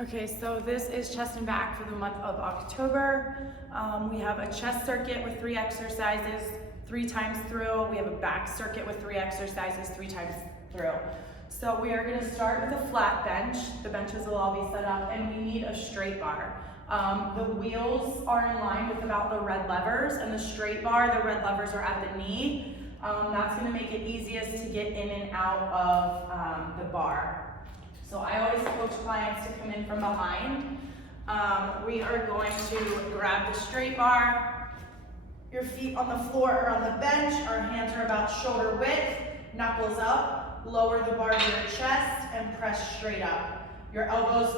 Okay, so this is chest and back for the month of October. We have a chest circuit with 3 exercises 3 times through. We have a back circuit with 3 exercises 3 times through. So we are gonna start with a flat bench. The benches will all be set up and we need a straight bar. The wheels are in line with about the red levers, and the straight bar, the red levers are at the knee. That's gonna make it easiest to get in and out of the bar. So I always coach clients to come in from behind. We are going to grab the straight bar, your feet on the floor or on the bench, our hands are about shoulder width, knuckles up, lower the bar to your chest and press straight up. Your elbows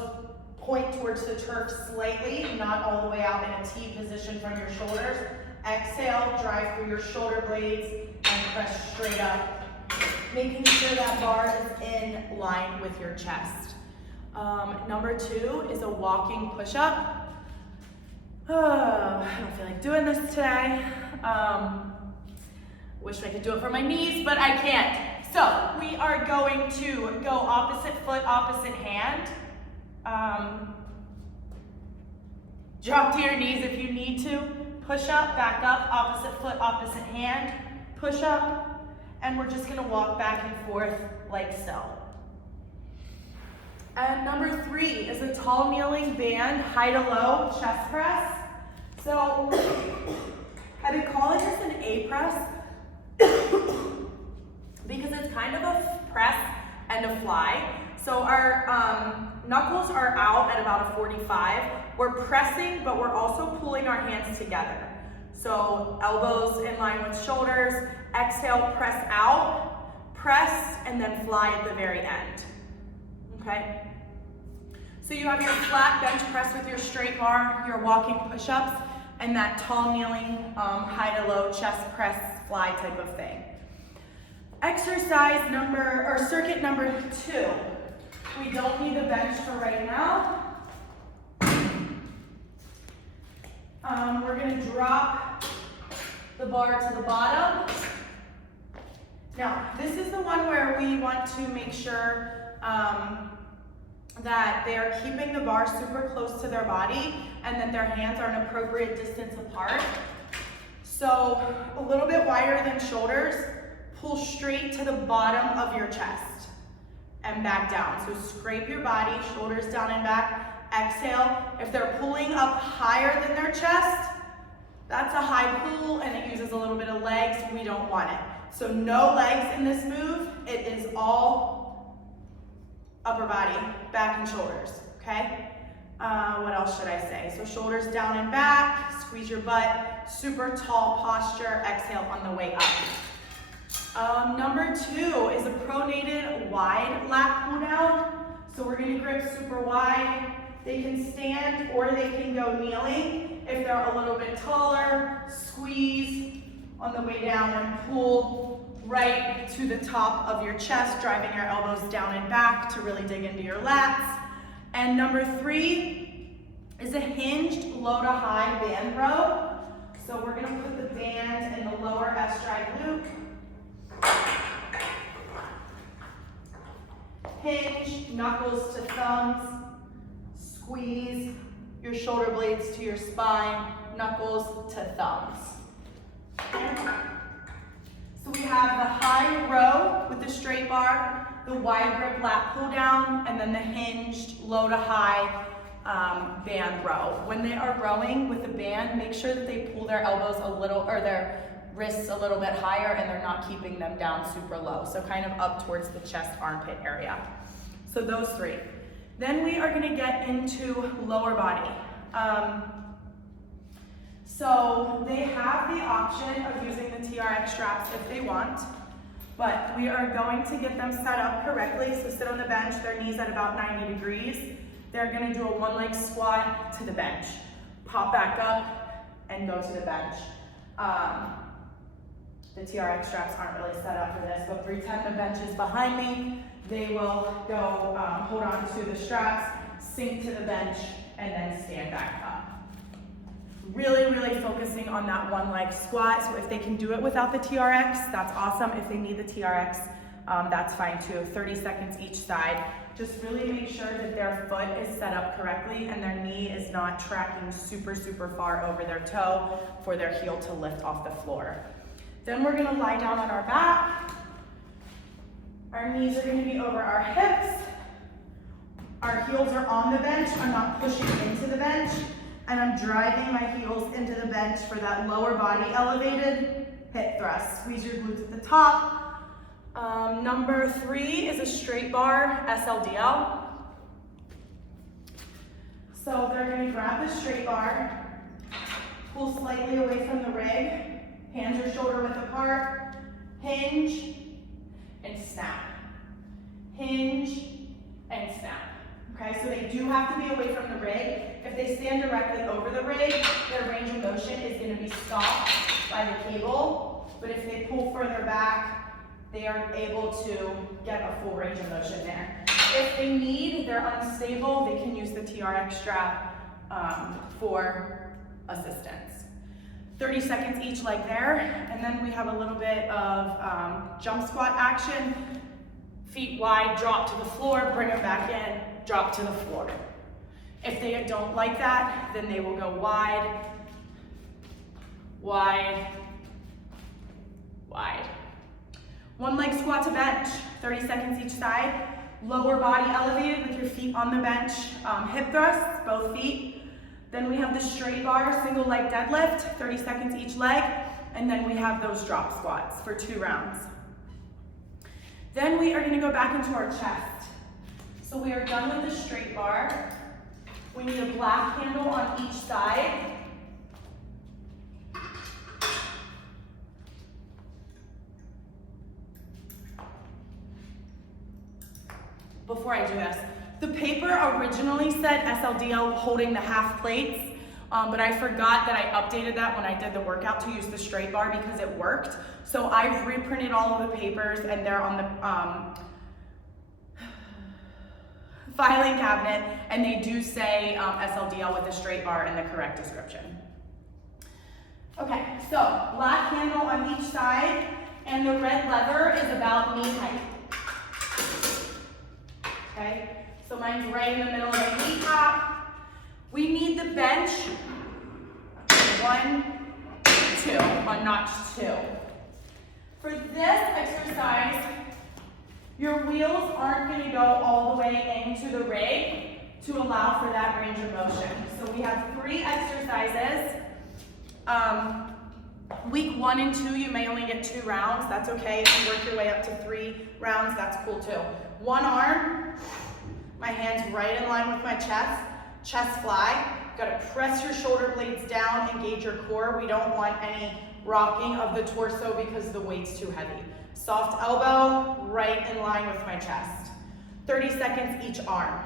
point towards the turf slightly, not all the way out in a T position from your shoulders. Exhale, drive through your shoulder blades and press straight up, making sure that bar is in line with your chest. Number 2 is a walking push-up. I don't feel like doing this today. Wish I could do it for my knees, but I can't. So we are going to go opposite foot, opposite hand. Drop to your knees if you need to. Push up, back up, opposite foot, opposite hand. Push up. And we're just gonna walk back and forth like so. And number 3 is a tall kneeling band, high to low chest press. So I've been calling this an A press because it's kind of a press and a fly. So our knuckles are out at about a 45. We're pressing, but we're also pulling our hands together. So elbows in line with shoulders, exhale, press out, press, and then fly at the very end, okay? So you have your flat bench press with your straight bar, your walking push-ups, and that tall kneeling, high to low chest press fly type of thing. Circuit number 2. We don't need the bench for right now. We're gonna drop the bar to the bottom. Now, this is the one where we want to make sure that they are keeping the bar super close to their body and that their hands are an appropriate distance apart. So a little bit wider than shoulders, pull straight to the bottom of your chest and back down. So scrape your body, shoulders down and back. Exhale. If they're pulling up higher than their chest, that's a high pull and it uses a little bit of legs. We don't want it. So no legs in this move. It is all upper body, back and shoulders, okay? What else should I say? So shoulders down and back, squeeze your butt, super tall posture, exhale on the way up. Number 2 is a pronated wide lat pull down. So we're gonna grip super wide. They can stand or they can go kneeling. If they're a little bit taller, squeeze on the way down and pull right to the top of your chest, driving your elbows down and back to really dig into your lats. And number 3 is a hinged low to high band row. So we're gonna put the band in the lower S-drive loop. Hinge, knuckles to thumbs. Squeeze your shoulder blades to your spine, knuckles to thumbs. Okay. So we have the high row with the straight bar, the wide grip lat pull down, and then the hinged low to high band row. When they are rowing with the band, make sure that they pull their elbows a little, or their wrists a little bit higher, and they're not keeping them down super low. So kind of up towards the chest armpit area. So those 3. Then we are going to get into lower body. So they have the option of using the TRX straps if they want, but we are going to get them set up correctly. So sit on the bench, their knees at about 90 degrees. They're going to do a 1-leg squat to the bench. Pop back up and go to the bench. The TRX straps aren't really set up for this, but pretend the bench is behind me. They will go hold on to the straps, sink to the bench, and then stand back up. Really, really focusing on that 1-leg squat. So if they can do it without the TRX, that's awesome. If they need the TRX, that's fine too. 30 seconds each side. just really make sure that their foot is set up correctly and their knee is not tracking super, super far over their toe for their heel to lift off the floor. Then we're gonna lie down on our back. Our knees are gonna be over our hips. Our heels are on the bench. I'm not pushing into the bench, and I'm driving my heels into the bench for that lower body elevated hip thrust. Squeeze your glutes at the top. Number 3 is a straight bar SLDL. So they're gonna grab the straight bar, pull slightly away from the rig, hands are shoulder width apart, hinge, and snap. Hinge, and snap. Okay, so they do have to be away from the rig. If they stand directly over the rig, their range of motion is gonna be stopped by the cable. But if they pull further back, they are able to get a full range of motion there. If they need, they're unstable, they can use the TRX strap for assistance. 30 seconds each leg there, and then we have a little bit of jump squat action. Feet wide, drop to the floor, bring them back in, drop to the floor. If they don't like that, then they will go wide, wide, wide. One leg squat to bench, 30 seconds each side. Lower body elevated with your feet on the bench, hip thrusts, both feet. Then we have the straight bar, single leg deadlift, 30 seconds each leg. And then we have those drop squats for 2 rounds. Then we are gonna go back into our chest. So we are done with the straight bar. We need a black handle on each side. Before I do this, the paper originally said SLDL holding the half plates, but I forgot that I updated that when I did the workout to use the straight bar because it worked. So I've reprinted all of the papers and they're on the filing cabinet, and they do say SLDL with the straight bar in the correct description. Okay, so black handle on each side, and the red lever is about knee height. Okay, so mine's right in the middle of the knee top. We need the bench 1, 2, on notch 2. For this exercise, your wheels aren't going to go all the way into the rig to allow for that range of motion. So we have 3 exercises. Week 1 and 2, you may only get 2 rounds. That's okay. If you work your way up to 3 rounds, that's cool too. One arm, my hands right in line with my chest fly. Gotta press your shoulder blades down, engage your core. We don't want any rocking of the torso because the weight's too heavy. Soft elbow, right in line with my chest. 30 seconds each arm.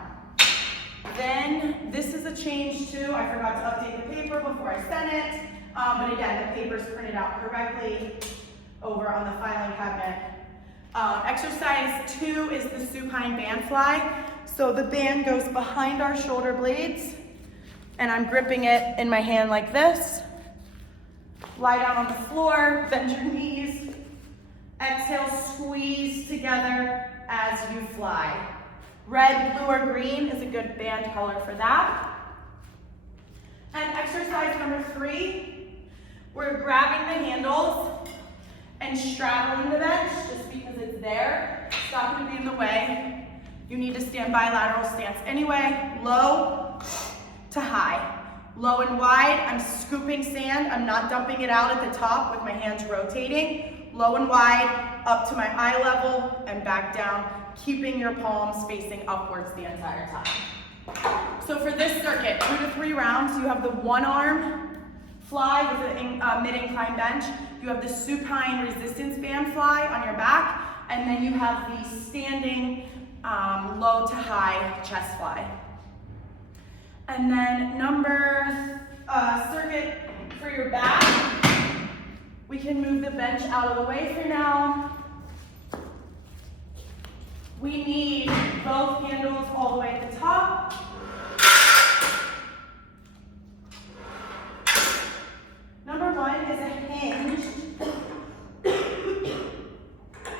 Then, this is a change too. I forgot to update the paper before I sent it. But again, the paper's printed out correctly over on the filing cabinet. Exercise 2 is the supine band fly. So the band goes behind our shoulder blades, and I'm gripping it in my hand like this. Lie down on the floor, bend your knees. Exhale, squeeze together as you fly. Red, blue, or green is a good band color for that. And exercise number 3, we're grabbing the handles and straddling the bench just because it's there. It's not going to be in the way. You need to stand bilateral stance anyway. Low to high. Low and wide, I'm scooping sand. I'm not dumping it out at the top with my hands rotating. Low and wide, up to my eye level and back down, keeping your palms facing upwards the entire time. So for this circuit, 2 to 3 rounds, you have the one arm fly with a mid-incline bench. You have the supine resistance band fly on your back, and then you have the standing low to high chest fly. And then circuit for your back, we can move the bench out of the way for now. We need both handles all the way at the top. Number 1 is a hinged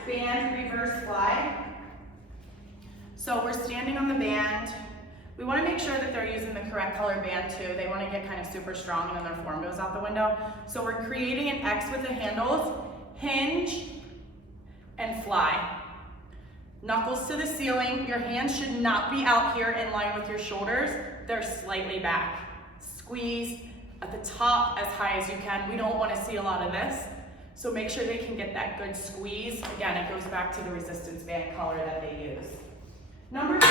band reverse fly. So we're standing they're using the correct color band too. They want to get kind of super strong and then their form goes out the window. So we're creating an X with the handles, hinge, and fly. Knuckles to the ceiling. Your hands should not be out here in line with your shoulders. They're slightly back. Squeeze at the top as high as you can. We don't want to see a lot of this. So make sure they can get that good squeeze. Again, it goes back to the resistance band color that they use. Number 2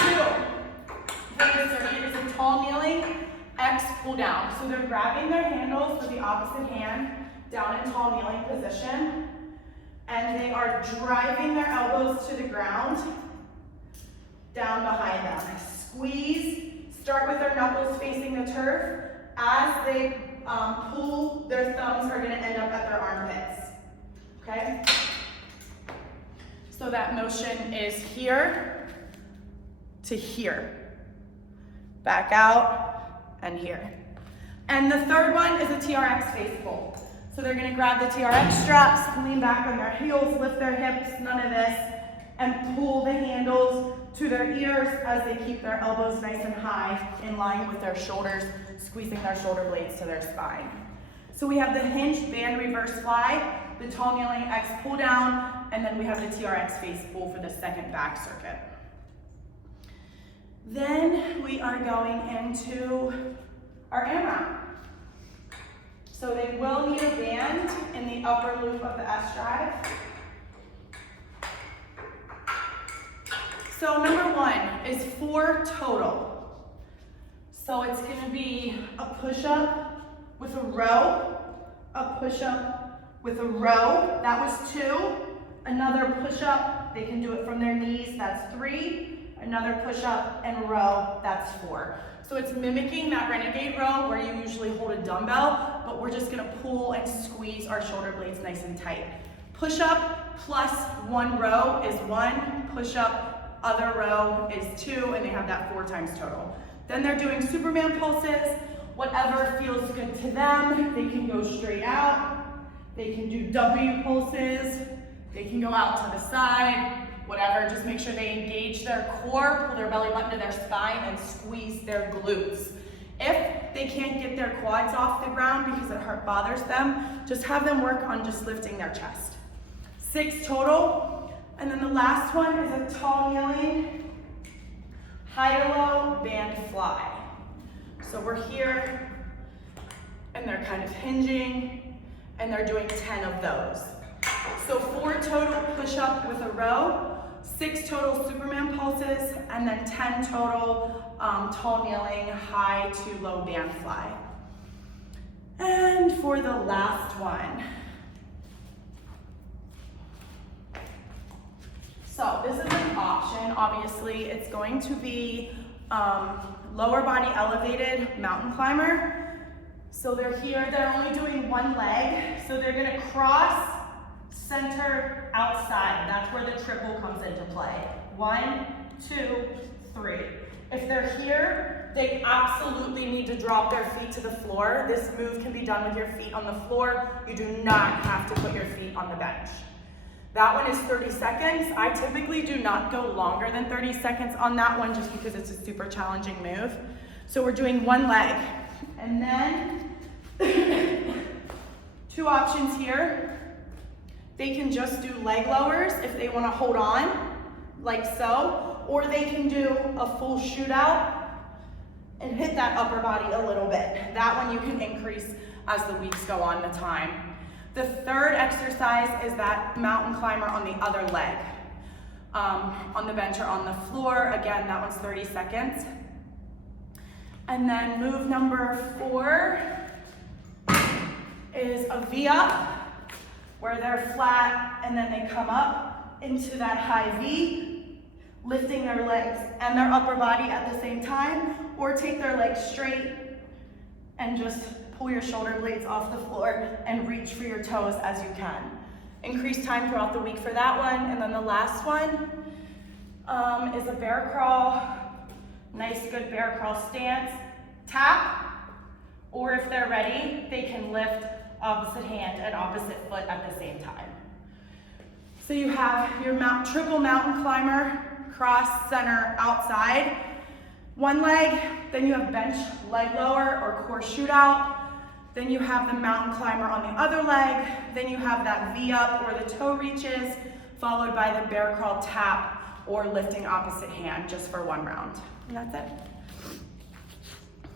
for the circuit is a tall kneeling X pull down. So they're grabbing their handles with the opposite hand down in tall kneeling position. And they are driving their elbows to the ground, down behind them. Squeeze, start with their knuckles facing the turf. As they pull, their thumbs are gonna end up at their armpits, okay? So that motion is here to here. Back out and here. And the third one is a TRX face pull. So they're gonna grab the TRX straps, lean back on their heels, lift their hips, none of this, and pull the handles to their ears as they keep their elbows nice and high in line with their shoulders, squeezing their shoulder blades to their spine. So we have the hinge band reverse fly, the tall kneeling X pull down, and then we have the TRX face pull for the second back circuit. Then we are going into our AMRAP. So they will need a band in the upper loop of the S drive. So number 1 is 4 total. So it's gonna be a push-up with a row, a push-up with a row, that was 2. Another push-up, they can do it from their knees, that's 3. Another push-up and row, that's 4. So it's mimicking that renegade row where you usually hold a dumbbell, but we're just gonna pull and squeeze our shoulder blades nice and tight. Push-up plus 1 row is 1, push-up, other row is 2, and they have that 4 times total. Then they're doing Superman pulses, whatever feels good to them. They can go straight out, they can do W pulses, they can go out to the side, whatever, just make sure they engage their core, pull their belly button to their spine, and squeeze their glutes. If they can't get their quads off the ground because it bothers them, just have them work on just lifting their chest. 6 total, and then the last one is a tall kneeling, high to low, band fly. So we're here, and they're kind of hinging, and they're doing 10 of those. So 4 total push-up with a row, 6 total Superman pulses, and then 10 total tall kneeling, high to low band fly. And for the last one. So this is an option, obviously. It's going to be lower body elevated mountain climber. So they're here, they're only doing 1 leg. So they're gonna cross, center, outside. That's where the triple comes into play. 1, 2, 3. If they're here, they absolutely need to drop their feet to the floor. This move can be done with your feet on the floor. You do not have to put your feet on the bench. That one is 30 seconds. I typically do not go longer than 30 seconds on that one just because it's a super challenging move. So we're doing 1 leg. And then 2 options here. They can just do leg lowers if they want to hold on, like so, or they can do a full shootout and hit that upper body a little bit. That one you can increase as the weeks go on the time. The third exercise is that mountain climber on the other leg. On the bench or on the floor, again, that one's 30 seconds. And then move number 4 is a V-up, where they're flat and then they come up into that high V, lifting their legs and their upper body at the same time, or take their legs straight and just pull your shoulder blades off the floor and reach for your toes as you can. Increase time throughout the week for that one. And then the last one is a bear crawl. Nice, good bear crawl stance. Tap, or if they're ready, they can lift opposite hand and opposite foot at the same time. So you have your triple mountain climber, cross, center, outside. One leg, then you have bench leg lower or core shootout. Then you have the mountain climber on the other leg. Then you have that V up or the toe reaches, followed by the bear crawl tap or lifting opposite hand just for one round. And that's it.